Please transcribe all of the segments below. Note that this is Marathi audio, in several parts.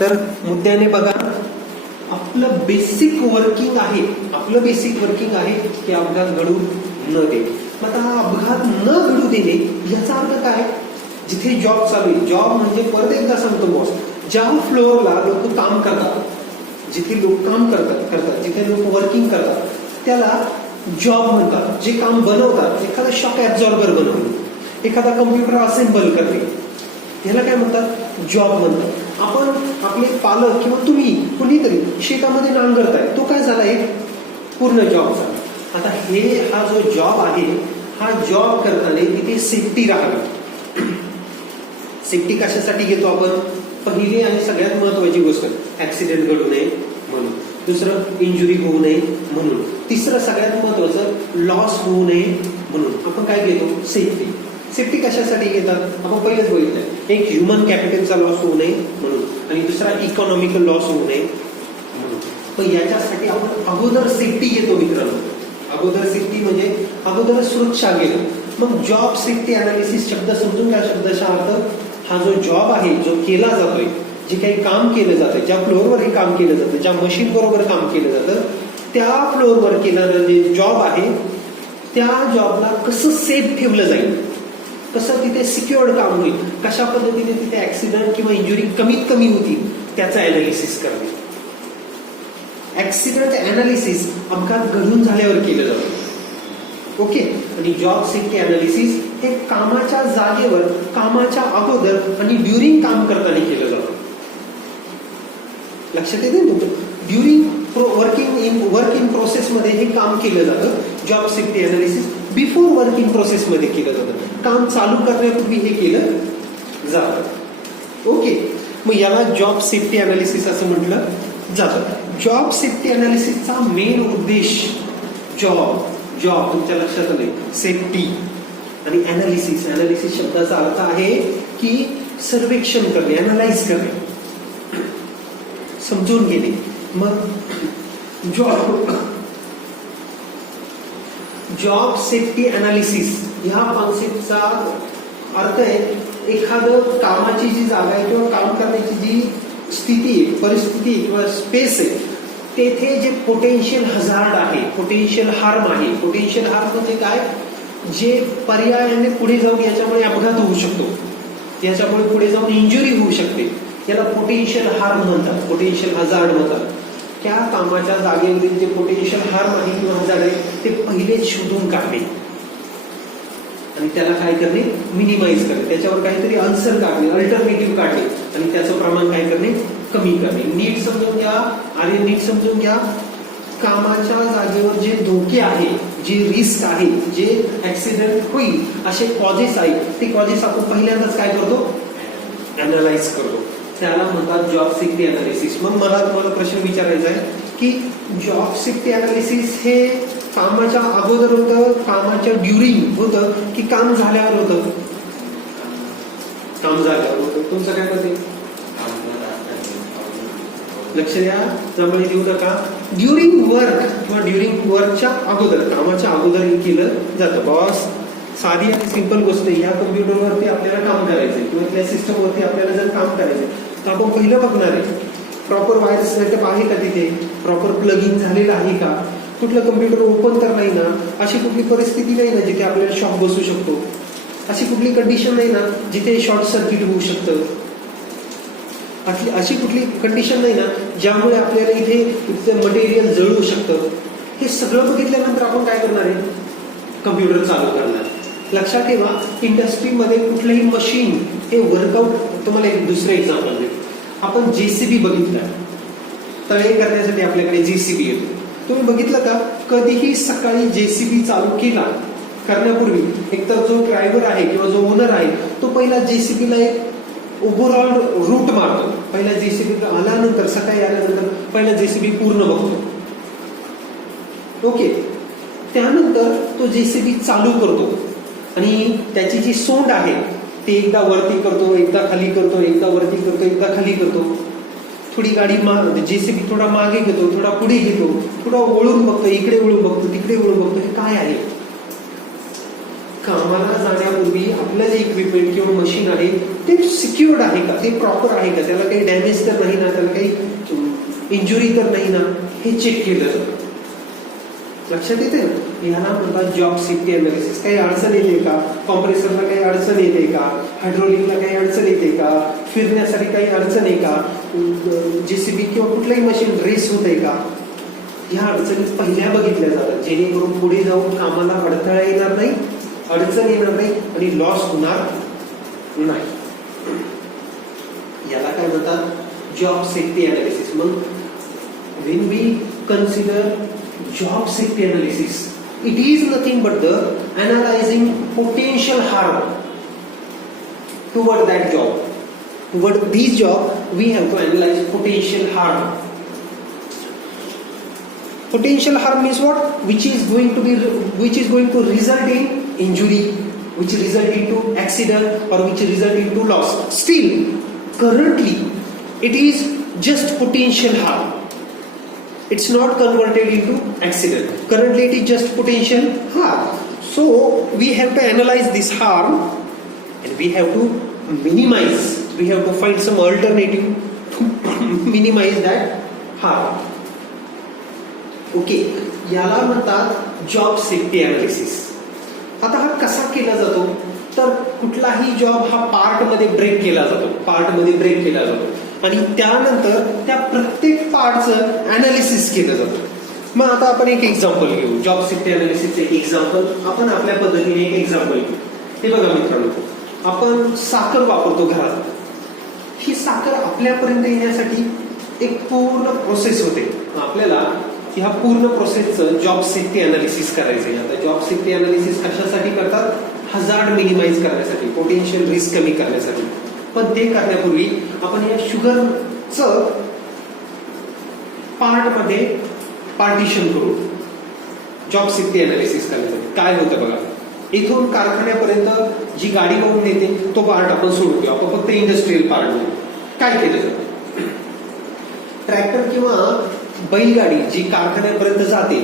तर मुद्द्याने बघा, आपलं बेसिक वर्किंग आहे की अपघात घडू न दे. आता हा अपघात न घडू देणे याचा अर्थ काय? जिथे जॉब चालू आहे, जॉब म्हणजे परत एकदा सांगतो बॉस, ज्या फ्लोअरला लोक काम करतात, जिथे लोक काम करतात, जिथे लोक वर्किंग करतात, त्याला जॉब म्हणतात. जे काम बनवतात, एखादा शॉक ऍब्झॉर्बर बनवणे, एखादा कम्प्युटर असेंबल करणे, याला काय म्हणतात? जॉब म्हणतात. आपण आपले पालक किंवा तुम्ही कुणीतरी शेतामध्ये नांगरताय, तो काय झाला? एक पूर्ण जॉब झाला. आता हा जो जॉब आहे, हा जॉब करताना तिथे सेफ्टी राहावी. सेफ्टी कशासाठी घेतो आपण? पहिली आणि सगळ्यात महत्वाची गोष्ट, ऍक्सिडेंट घडू नये म्हणून. दुसरं, इंजुरी होऊ नये म्हणून. तिसरं सगळ्यात महत्वाचं, लॉस होऊ नये म्हणून आपण काय घेतो? सेफ्टी. सेफ्टी कशासाठी घेतात? आपण पहिलेच बघितलं, एक ह्युमन कॅपिटलचा लॉस होऊ नये म्हणून, आणि दुसरा इकॉनॉमिकल लॉस होऊ नये म्हणून. पण याच्यासाठी आपण अगोदर सेफ्टी घेतो मित्रांनो. अगोदर सेफ्टी म्हणजे अगोदर सुरक्षा घेतो. मग जॉब सेफ्टी अनालिसिस शब्द समजून घ्या. शब्दाचा अर्थ, हा जो जॉब आहे, जो केला जातोय, जे काही काम केलं जातं, ज्या फ्लोअरवर हे काम केलं जातं, ज्या मशीन बरोबर काम केलं जातं, त्या फ्लोअरवर केलेलं जे जॉब आहे, त्या जॉबला कसं सेफ ठेवलं जाईल, कसं तिथे सिक्युअर्ड काम होईल, कशा पद्धतीने तिथे ऍक्सिडेंट किंवा इंजुरी कमीत कमी होतील, त्याचं अनालिसिस करणे. ऍक्सिडेंट अनालिसिस अपघात घडून झाल्यावर केलं जातं. ओके. आणि जॉब सेफ्टी अनालिसिस हे कामाच्या जागेवर, कामाच्या अगोदर आणि ड्युरिंग काम करताना केलं जातं. लक्षात येते ना? ड्युरिंग वर्क इन प्रोसेसमध्ये हे काम केलं जातं. Job safety analysis before work in प्रोसेसमध्ये केलं जातं. काम चालू करण्यापूर्वी हे केलं जातं. ओके. मग याला जॉब सेफ्टी अनालिसिस असं म्हटलं जातं. जॉब सेफ्टी अनालिसिसचा मेन उद्देश, जॉब तुमच्या लक्षात आले, सेफ्टी आणि अनालिसिस शब्दाचा अर्थ आहे की सर्वेक्षण करणे, अनालाइज करणे, समजून घेणे. मग जॉब सेफ्टी अनालिसिस ह्या कॉन्सेप्टचा अर्थ आहे, एखादं कामाची जी जागा आहे किंवा काम करण्याची जी स्थिती आहे, परिस्थिती किंवा स्पेस आहे, तेथे जे पोटेन्शियल हजार्ड आहे, पोटेन्शियल हार्म आहे. पोटेन्शियल हार्म म्हणजे काय? जे पर्यायाने पुढे जाऊन याच्यामुळे अपघात होऊ शकतो, याच्यामुळे पुढे जाऊन इंजुरी होऊ शकते, याला पोटेन्शियल हार्म म्हणतात, पोटेन्शियल हजार्ड म्हणतात. त्या कामाच्या जागेवरील जे पोटेन्शियल हार्म आहे किंवा हजार्ड आहे, ते पहिलेच शोधून काढणे आणि त्याला काय करणे? मिनिमाइज करणे, त्याच्यावर काहीतरी आन्सर काढणे, अल्टरनेटिव्ह काढणे आणि त्याचं प्रमाण काय करणे? कमी करणे. नीट समजून घ्या. कामाच्या जागेवर जे धोके आहे, जे रिस्क आहे, जे ऍक्सिडेंट होईल असे कॉजेस आहेत, ते कॉजेस आपण पहिल्यांदाच काय करतो? अनालाइज करतो. त्याला म्हणतात जॉब सेफ्टी अनालिसिस. मग मला तुम्हाला प्रश्न विचारायचा आहे की जॉब सेफ्टी अनालिसिस हे कामाच्या अगोदर होतं, कामाच्या ड्युरिंग होतं की काम झाल्यावर होतं? काम झाल्यावर होतं. तुमचं काय मत? लक्ष द्या, त्यामुळे देऊ नका. ड्युरिंग वर्क किंवा ड्युरिंग वर्कच्या अगोदर, कामाच्या अगोदर हे केलं जातं. बॉस, साधी आणि सिंपल गोष्ट आहे, या कम्प्युटरवरती आपल्याला काम करायचंय किंवा त्या सिस्टमवरती आपल्याला जर काम करायचंय, तर आपण पहिलं बघणार आहे प्रॉपर वायर्स सेटअप आहे का, तिथे प्रॉपर प्लग इन झालेलं आहे का, कुठलं कम्प्युटर ओपन तर नाही ना, अशी कुठली परिस्थिती नाही ना जिथे आपल्याला शॉक बसू शकतो, अशी कुठली कंडिशन नाही ना जिथे शॉर्ट सर्किट होऊ शकतं, अशी कुठली कंडिशन नाही ना ज्यामुळे आपल्याला इथे मटेरियल जळू शकतं. हे सगळं बघितल्यानंतर आपण काय करणार आहे? कम्प्युटर चालू करणार. लक्षात ठेवा, इंडस्ट्रीमध्ये कुठलंही मशीन हे वर्कआउट, तुम्हाला एक दुसरं एक्झाम्पल देतो. आपण जेसीबी बघितलं, तळे करण्यासाठी आपल्याकडे जेसीबी येतो. तुम्ही बघितलं का? कधीही सकाळी जेसीबी चालू केला करण्यापूर्वी एकतर जो ड्रायव्हर आहे किंवा जो ओनर आहे, तो पहिला जेसीबीला एक ओव्हरऑल रूट मारतो. पहिला जेसीबी आल्यानंतर, सकाळी आल्यानंतर पहिला जेसीबी पूर्ण बघतो. ओके. त्यानंतर तो जेसीबी चालू करतो आणि त्याची जी सोंड आहे ती एकदा वरती करतो, एकदा खाली करतो, एकदा वरती करतो, एकदा खाली करतो. थोडी गाडी जेसीबी थोडा मागे घेतो, थोडा पुढे घेतो, थोडा वळून बघतो, इकडे वळून बघतो, तिकडे वळून बघतो. हे काय आहे? कामाला जाण्यापूर्वी आपलं जे इक्विपमेंट किंवा मशीन आहे ते सिक्युअर्ड आहे का, ते प्रॉपर आहे का, त्याला काही डॅमेज तर नाही ना, त्याला काही इंजुरी तर नाही ना, हे चेक केलं जातं. लक्षात येते ना, याला म्हणतात जॉब सेफ्टी अनालिसिस. काही अडचण येते का, कॉम्प्रेसरला काही अडचण येते का, हायड्रोलिकला काही अडचण येते का, फिरण्यासाठी काही अडचण आहे का, जेसीबी किंवा कुठलंही मशीन रेस होत आहे का, ह्या अडचणी पहिल्या बघितल्या जातात, जेणेकरून पुढे जाऊन कामाला अडथळा येणार नाही, अडचण येणार नाही आणि लॉस होणार नाही. याला काय म्हणतात जॉब सेफ्टी अनालिसिस. मग when we consider job safety analysis, it is nothing but the analyzing potential harm toward that job. Toward this job, we have to analyze potential harm. Potential harm means what? Which is going to result in injury, which result into accident, or which result into loss. Still, currently, it is just potential harm. It's not converted into accident. Currently, it is just potential harm. So, we have to analyze this harm and we have to minimize. We have to find some alternative to minimize that harm. Okay, याला म्हणतात जॉब सेफ्टी अनालिसिस. आता हा कसा केला जातो, तर कुठलाही जॉब हा पार्टमध्ये ब्रेक केला जातो आणि त्यानंतर त्या प्रत्येक पार्टचं अनालिसिस केलं जातं. मग आता आपण एक एक्झाम्पल घेऊ, जॉब सेफ्टी अनालिसिसचं एक एक्झाम्पल आपण आपल्या पद्धतीने एक एक्झाम्पल घेऊ. हे बघा मित्रांनो, आपण साखर वापरतो घरात. ही साखर आपल्यापर्यंत येण्यासाठी एक पूर्ण प्रोसेस होते. आपल्याला ह्या पूर्ण प्रोसेसचं जॉब सेफ्टी अनालिसिस करायचं आहे. आता जॉब सेफ्टी अनालिसिस कशासाठी करतात, हजार्ड मिनिमाइज करण्यासाठी, पोटेन्शियल रिस्क कमी करण्यासाठी. पण ते करण्यापूर्वी आपण या शुगरचं पार्टमध्ये पार्टिशन करू. जॉब सेफ्टी अनालिसिस करण्यासाठी काय होतं बघा, इथून कारखान्यापर्यंत जी गाडी वाहून नेते तो पार्ट आपण सोडून घेऊ. आपण फक्त इंडस्ट्रीयल पार्ट म्हणू. काय केलं जातं, ट्रॅक्टर किंवा बैलगाडी जी कारखान्यापर्यंत जाते,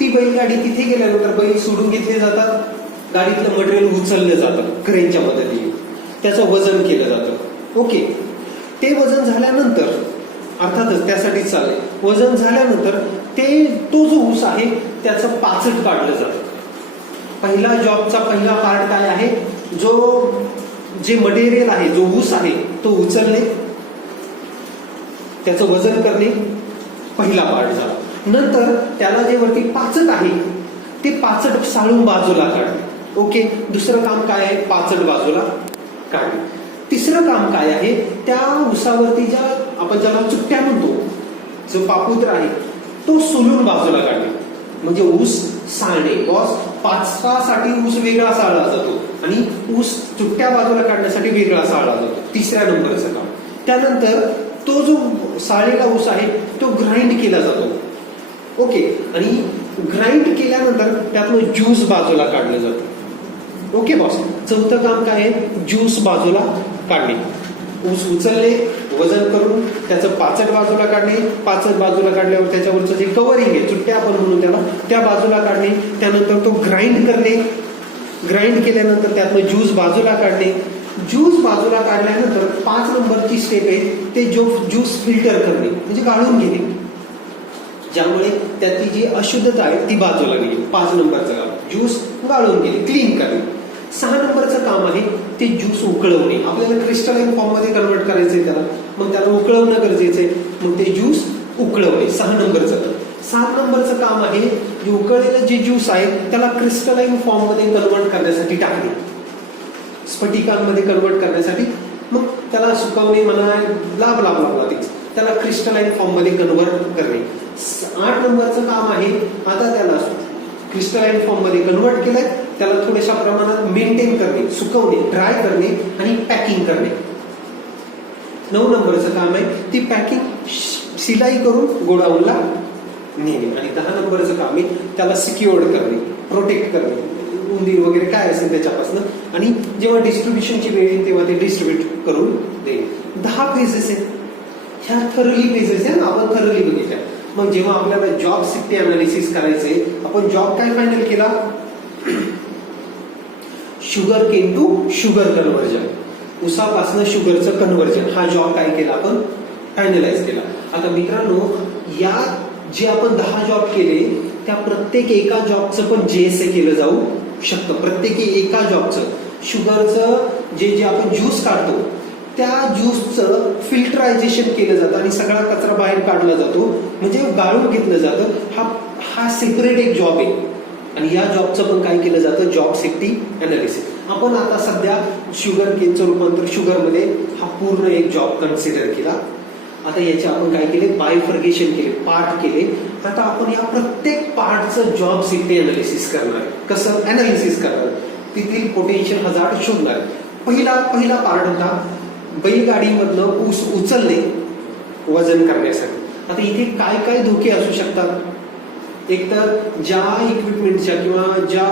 ती बैलगाडी तिथे गेल्यानंतर बैल सोडून घेतले जातात, गाडीतलं मटेरियल उचललं जातं क्रेनच्या मदतीने, त्याचं वजन केलं जातं. ओके, ते वजन झाल्यानंतर अर्थातच त्यासाठीच चाललंय, वजन झाल्यानंतर तो जो ऊस आहे त्याचं पाचट काढलं जातं. पहिला जॉबचा पहिला पार्ट काय आहे, जे मटेरियल आहे, जो ऊस आहे तो उचलणे, त्याचं वजन करणे, पहिला पार्ट झाला. नंतर त्याला जे वरती पाचट आहे ते पाचट साळून बाजूला काढणे. ओके, दुसरं काम काय आहे, पाचट बाजूला काढणे. तिसरं काम काय आहे, त्या ऊसावरती आपण ज्याला चुट्ट्या म्हणतो, जो पापुत्र आहे तो सोलून बाजूला काढणे. म्हणजे ऊस साळणे. बॉस, पाचसासाठी ऊस वेगळा साळला जातो आणि ऊस चुट्ट्या बाजूला काढण्यासाठी वेगळा साळला जातो. तिसऱ्या नंबरचं काम. त्यानंतर तो जो साळलेला ऊस आहे तो ग्राइंड केला जातो. ओके, आणि ग्राइंड केल्यानंतर त्यातनं ज्यूस बाजूला काढलं जातं. ओके बॉस, चौथं काम काय आहे, ज्यूस बाजूला काढणे. ऊस उचलले, वजन करून त्याचं पाचट बाजूला काढणे, पाचट बाजूला काढल्यावर त्याच्यावरचं जे कव्हरिंग आहे, चुट्ट्या आपण म्हणून त्याला, त्या बाजूला काढणे. त्यानंतर तो ग्राइंड करणे, ग्राइंड केल्यानंतर त्यातनं ज्यूस बाजूला काढणे. ज्यूस बाजूला काढल्यानंतर 5 नंबरची स्टेप आहे, ते ज्यूस फिल्टर करणे, म्हणजे गाळून घेणे, ज्यामुळे त्यातली जी अशुद्धता आहे ती बाजूला गेली. 5 नंबरचं काम ज्यूस गाळून घेणे, क्लीन करणे. 6 नंबरचं काम आहे ते ज्यूस उकळवणे. आपल्याला क्रिस्टलाइन फॉर्म मध्ये कन्वर्ट करायचंय त्याला, मग त्याला उकळवणं गरजेचं आहे. मग ते ज्यूस उकळवणे 6 नंबरचं. 7 नंबरचं काम आहे जे उकळलेलं जे ज्यूस आहे त्याला क्रिस्टलाइन फॉर्म मध्ये कन्वर्ट करण्यासाठी टाकणे, स्फटिकांमध्ये कन्वर्ट करण्यासाठी. मग त्याला सुकवणे म्हणा, लाभ त्याला क्रिस्टलाइन फॉर्म मध्ये कन्वर्ट करणे. 8 नंबरचं काम आहे, आता त्याला क्रिस्टलाइन फॉर्म मध्ये कन्वर्ट केलंय, त्याला थोड्याशा प्रमाणात मेंटेन करणे, सुकवणे, ड्राय करणे आणि पॅकिंग करणे. 9 नंबरचं काम आहे ती पॅकिंग शिलाई करून गोडाऊनला नेणे. आणि 10 नंबरचं काम आहे त्याला सिक्युअर्ड करणे, प्रोटेक्ट करणे, उंदीर वगैरे काय असेल त्याच्यापासून, आणि जेव्हा डिस्ट्रीब्युशनची वेळ येईल तेव्हा ते डिस्ट्रीब्युट करून देणे. 10 फेजेस आहेत. ह्या थरली फेजेस आहेत, आपण थरली बघितल्या. मग जेव्हा आपल्याला जॉब सेफ्टी अनालिसिस करायचंय, आपण जॉब काय फायनल केला, sugar cane to sugar conversion, उसापासनं शुगरचं कन्व्हर्जन, हा जॉब काय केला आपण, फायनलाइज केला. आता मित्रांनो, या जे आपण 10 जॉब केले त्या प्रत्येक एका जॉबचं पण JSA केलं जाऊ शकतं. प्रत्येकी एका जॉबचं शुगरचं जे आपण ज्यूस काढतो त्या ज्यूसचं फिल्टरायझेशन केलं जातं आणि सगळा कचरा बाहेर काढला जातो, म्हणजे गाळून घेतलं जातं. हा सेपरेट एक जॉब आहे. आणि या जॉबचं पण काय केलं जातं, जॉब सेफ्टी अनालिसिस. आपण आता सध्या शुगर केनचं रूपांतर शुगरमध्ये हा पूर्ण एक जॉब कन्सिडर केला. आता याचे आपण काय केले, बायफर्गेशन केले, पार्ट केले. आता आपण या प्रत्येक पार्टचं जॉब सेफ्टी अनालिसिस करणार. कसं अनालिसिस करणार, तिथील पोटेन्शियल हजार्ड शोधणार. पहिला पार्ट होता बैलगाडीमधनं ऊस उचलणे वजन करण्यासाठी. आता इथे काय काय धोके असू शकतात, एक तर ज्या इक्विपमेंटच्या किंवा ज्या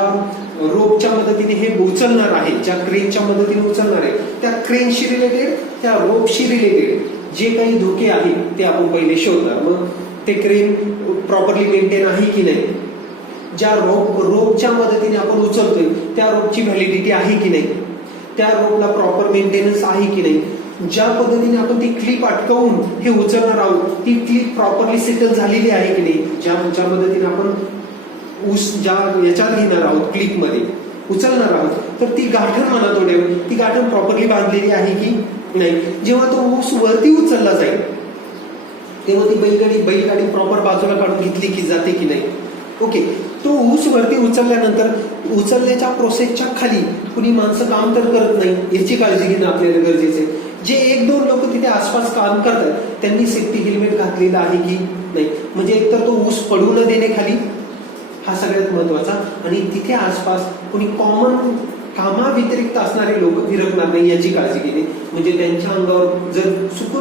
रोपच्या मदतीने हे उचलणार आहे, ज्या क्रेनच्या मदतीने उचलणार आहे, त्या क्रेनशी रिलेटेड, त्या रोपशी रिलेटेड जे काही धोके आहेत ते आपण पहिले शोधणार. मग ते क्रेन प्रॉपरली मेंटेन आहे की नाही, ज्या रोपच्या मदतीने आपण उचलतोय त्या रोपची व्हॅलिडिटी आहे की नाही, त्या रोपला प्रॉपर मेंटेनन्स आहे की नाही, ज्या पद्धतीने आपण ती क्लिप अटकवून हे उचलणार आहोत ती क्लिप प्रॉपरली सेटल झालेली आहे की नाही, ज्या मदतीने आपण ऊस ज्या याच्यात घेणार आहोत क्लिपमध्ये उचलणार आहोत तर ती गाठण म्हणा तोडे, ती गाठण प्रॉपरली बांधलेली आहे की नाही. जेव्हा तो ऊस वरती उचलला जाईल तेव्हा ती बैलगाडी प्रॉपर बाजूला काढून घेतली की जाते की नाही. ओके, तो ऊस वरती उचलल्यानंतर उचलण्याच्या प्रोसेसच्या खाली कुणी माणसं काम तर करत नाही याची काळजी घेणं आपल्याला गरजेचे. जे 1-2 लोक तिथे आसपास काम करतात त्यांनी सेफ्टी हेल्मेट घातलेलं आहे की नाही, म्हणजे एकतर तो ऊस पडू न देणे खाली, हा सगळ्यात महत्वाचा. आणि तिथे आसपास कोणी कॉमन कामाव्यतिरिक्त असणारे लोक फिरकणार नाही याची काळजी घेणे, म्हणजे त्यांच्या अंगावर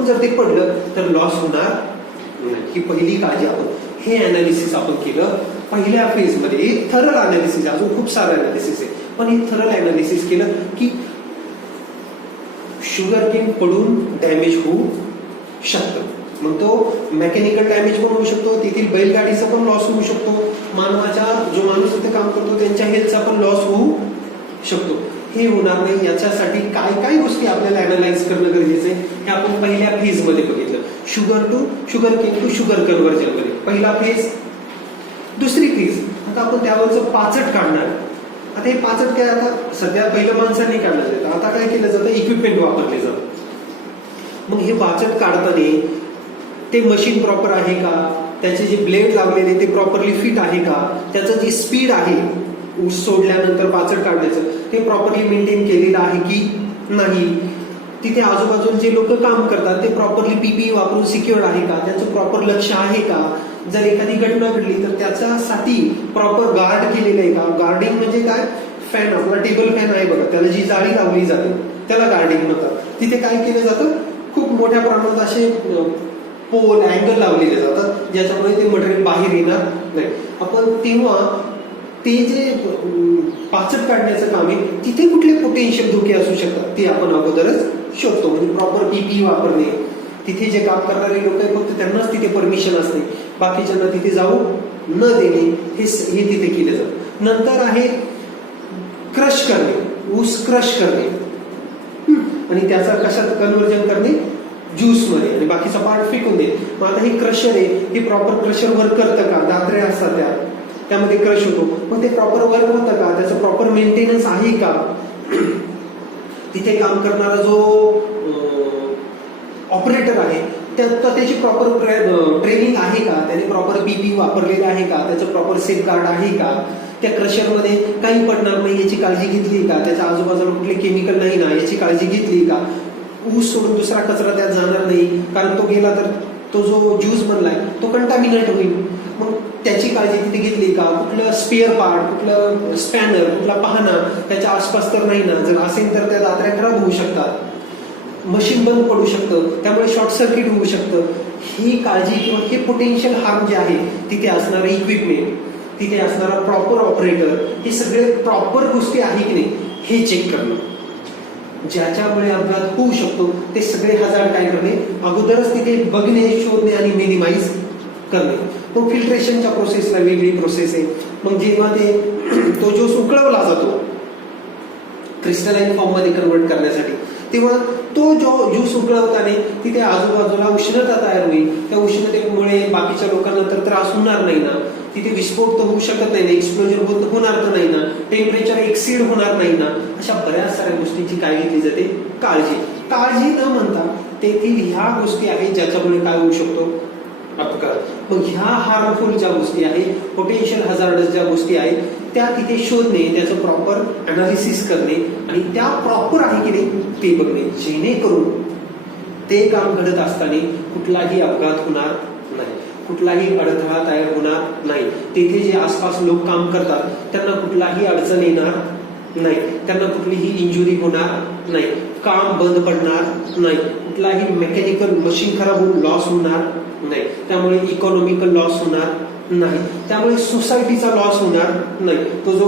जर ते पडलं तर लॉस होणार ही पहिली काळजी. आपण हे अनालिसिस आपण केलं पहिल्या फेजमध्ये. एक थरल अनालिसिस, अजून खूप सारं अनालिसिस आहे, पण एक थरल अनालिसिस केलं की शुगर केन पडून डॅमेज होऊ शकतं. मग तो मेकॅनिकल डॅमेज पण होऊ शकतो, तेथील बैलगाडीचा पण लॉस होऊ शकतो, मानवाच्या जो माणूस तिथे काम करतो त्यांच्या हेल्थचा पण लॉस होऊ शकतो. हे होणार नाही याच्यासाठी काय काय गोष्टी आपल्याला अनालाइज करणं गरजेचं आहे हे आपण पहिल्या फेज मध्ये बघितलं. Sugar cane to sugar conversion मध्ये पहिला फेज. दुसरी फेज, आता आपण त्यावरचं पाचट काढणार. आता हे पाचट काय, आता सध्या पहिलं माणसाने काढलं जातं, आता काय केलं जातं, इक्विपमेंट वापरले जातं. मग हे पाचट काढताना ते मशीन प्रॉपर आहे का, त्याचे जे ब्लेड लावलेले ते प्रॉपरली फिट आहे का, त्याचं जे स्पीड आहे ऊस सोडल्यानंतर पाचट काढण्याचं ते प्रॉपरली मेंटेन केलेलं आहे की नाही, तिथे आजूबाजूला जे लोक काम करतात ते प्रॉपरली PPE वापरून सिक्युअर्ड आहे का, त्याचं प्रॉपर लक्ष आहे का, जर एखादी घटना घडली तर त्याच्यासाठी प्रॉपर गार्ड केलेलं आहे का. गार्डिंग म्हणजे काय, फॅन, आपला टेबल फॅन आहे बघा, त्याला जी जाळी लावली जाते त्याला गार्डिंग म्हणतात. तिथे काय केलं जातं, खूप मोठ्या प्रमाणात असे पोल अँगल लावलेले जातात ज्याच्यामुळे ते मटेरियल बाहेर येणार नाही. आपण तेव्हा ते जे पाचट काढण्याचं काम आहे तिथे कुठले पोटेन्शियल धोके असू शकतात ते आपण अगोदरच शोधतो. म्हणजे प्रॉपर PPE वापरणे, तिथे जे काम करणारे लोक आहेत फक्त त्यांनाच तिथे परमिशन असते, बाकीच्यांना तिथे जाऊ न देणे हे तिथे केले जातं. नंतर आहे क्रश करणे, ऊस क्रश करणे आणि त्याचा कशात कन्व्हर्जन करणे, ज्यूस मध्ये, आणि बाकीचा पार्ट फेकून दे. मग आता हे क्रशर आहे, हे प्रॉपर क्रशर वर्क करतं का, दात्रे असतात त्यामध्ये क्रश होतो, मग ते प्रॉपर वर्क होतं का, त्याचं प्रॉपर मेंटेनन्स आहे का, तिथे काम करणारा जो ऑपरेटर आहे त्याची प्रॉपर ट्रेनिंग आहे का, त्याने प्रॉपर PPE वापरलेलं आहे का, त्याचं प्रॉपर सेफ गार्ड आहे का, त्या क्रशरमध्ये काही पडणार नाही याची काळजी घेतली का, त्याच्या आजूबाजूला कुठले केमिकल नाही ना याची काळजी घेतली का, ऊस सोडून दुसरा कचरा त्यात जाणार नाही, कारण तो गेला तर तो जो ज्यूस बनलाय तो कंटामिनेट होईल, मग त्याची काळजी तिथे घेतली का, कुठलं स्पेअर पार्ट, कुठलं स्पॅनर, कुठला पाहणा त्याच्या आसपास तर नाही ना, जर असेल तर त्या दात्र्या खराब होऊ शकतात, मशीन बंद पडू शकतं, त्यामुळे शॉर्ट सर्किट होऊ शकतं. ही काळजी किंवा हे पोटेन्शियल हार्म जे आहे तिथे असणारं इक्विपमेंट, तिथे असणारा प्रॉपर ऑपरेटर, हे सगळे प्रॉपर गोष्टी आहे की नाही हे चेक करणं. ज्याच्यामुळे अपघात होऊ शकतो ते सगळे हजार्ड काय करणे, अगोदरच तिथे बघणे, शोधणे आणि मिनिमाइज करणे. मग फिल्ट्रेशनच्या प्रोसेसला वेगळी प्रोसेस आहे. मग जेव्हा तो जो उकळवला जातो क्रिस्टलाइन फॉर्म मध्ये कन्वर्ट करण्यासाठी. तेव्हा तो जो ज्यूस उकळवताना तिथे आजूबाजूला उष्णता तयार होईल. त्या उष्णतेमुळे बाकीच्या लोकांना तर त्रास होणार नाही ना, तिथे विस्फोट तर होऊ शकत नाही ना, एक्सप्लोजन होणार तर नाही ना, टेम्परेचर एक्सीड होणार नाही ना, अशा बऱ्याच साऱ्या गोष्टींची काय घेतली जाते, काळजी न म्हणता तेथील ह्या गोष्टी आहेत ज्याच्यामुळे काय होऊ शकतो, अपघात. मग ह्या हार्मफुल ज्या गोष्टी आहेत, पोटेन्शियल हजार्डस ज्या गोष्टी आहेत, त्या तिथे शोधणे, त्याचं प्रॉपर अनालिसिस करणे आणि त्या प्रॉपर आहे की नाही ते बघणे, जेणेकरून ते काम घडत असताना कुठलाही अपघात होणार नाही, कुठलाही अडथळा तयार होणार नाही. तेथे जे आसपास लोक काम करतात त्यांना कुठलाही अडचण येणार नाही, त्यांना कुठलीही इंजुरी होणार नाही, काम बंद पडणार नाही, कुठलाही मेकॅनिकल मशीन खराब होऊन लॉस होणार नाही, त्यामुळे इकॉनॉमिकल लॉस होणार नाही, त्यामुळे सोसायटीचा लॉस होणार नाही. तो जो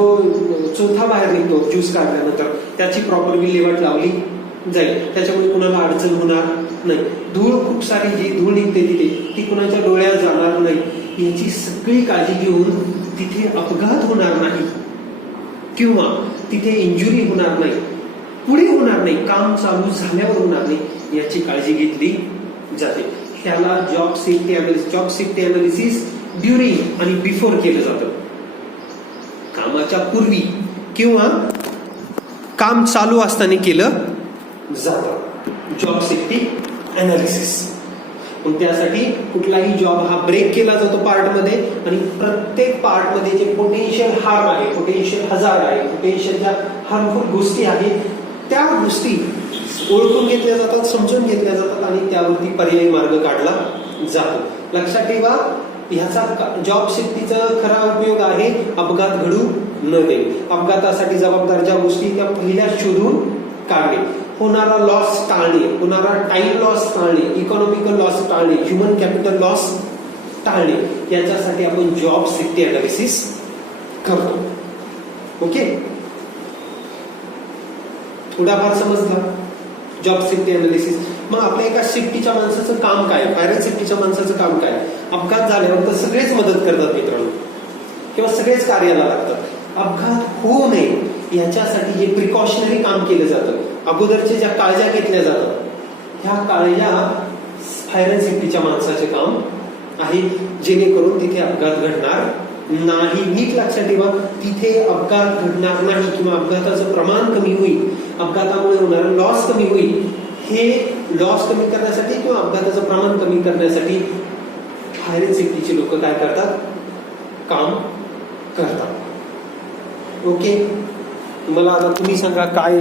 चौथा बाहेर निघतो ज्यूस काढल्यानंतर त्याची प्रॉपर विल्हेवाट लावली जाईल, त्याच्यामुळे कुणाला अडचण होणार नाही. धूळ खूप सारी जी धूळ निघते तिथे ती कुणाच्या डोळ्यात जाणार नाही, याची सगळी काळजी घेऊन तिथे अपघात होणार नाही किंवा तिथे इंजुरी होणार नाही, पुढे होणार नाही, काम चालू झाल्यावर होणार नाही, याची काळजी घेतली जाते. त्याला जॉब सेफ्टी अनालिसिस ड्युरिंग आणि बिफोर केलं जातं. कामाच्या पूर्वी किंवा काम चालू असताना केलं जातं जॉब सेफ्टी अनालिसिस. पण त्यासाठी कुठलाही जॉब हा ब्रेक केला जातो पार्ट मध्ये, आणि प्रत्येक पार्ट मध्ये जे पोटेन्शियल हार्म आहे, पोटेन्शियल हजार्ड आहे, पोटेन्शियल ज्या हार्मफुल गोष्टी आहेत त्या गोष्टी ओळखून घेतल्या जातात, समजून घेतल्या जातात आणि त्यावरती पर्यायी मार्ग काढला जातो. लक्षात ठेवा, ह्याचा जॉब सेफ्टीचा खरा उपयोग आहे अपघात घडू न देणे. अपघातासाठी जबाबदार ज्या गोष्टी त्या पहिल्या शोधून काढणे, होणारा लॉस टाळणे, होणारा टाइम लॉस टाळणे, इकॉनॉमिकल लॉस टाळणे, ह्युमन कॅपिटल लॉस टाळणे, याच्यासाठी आपण जॉब सेफ्टी अनालिसिस करतो. ओके, थोडाफार समजला जॉब सेफ्टी अनालिसिस. मग आपल्या एका सेफ्टीच्या माणसाचं काम काय, फायर सेफ्टीच्या माणसाचं काम काय? अपघात झाल्यावर तर सगळेच मदत करतात मित्रांनो, किंवा सगळेच कार्याला लागतात. अपघात होऊ नये याच्यासाठी जे प्रिकॉशनरी काम केलं जातं, अगोदरच्या ज्या काळज्या घेतल्या जातात, ह्या काळज्या फायर सेफ्टीच्या माणसाचे काम आहे, जेणेकरून तिथे अपघात घडणार नाही. नीट लक्षात ठेवा, तिथे अपघात घडणार नाही किंवा अपघाताचं प्रमाण कमी होईल, अपघातामुळे होणारा लॉस कमी होईल. हे लॉस कमी करण्यासाठी किंवा अपघाताचं प्रमाण कमी करण्यासाठी फायर सेफ्टीचे लोक काय करतात, काम करतात. ओके, तुम्हाला आता तुम्ही सांगा काय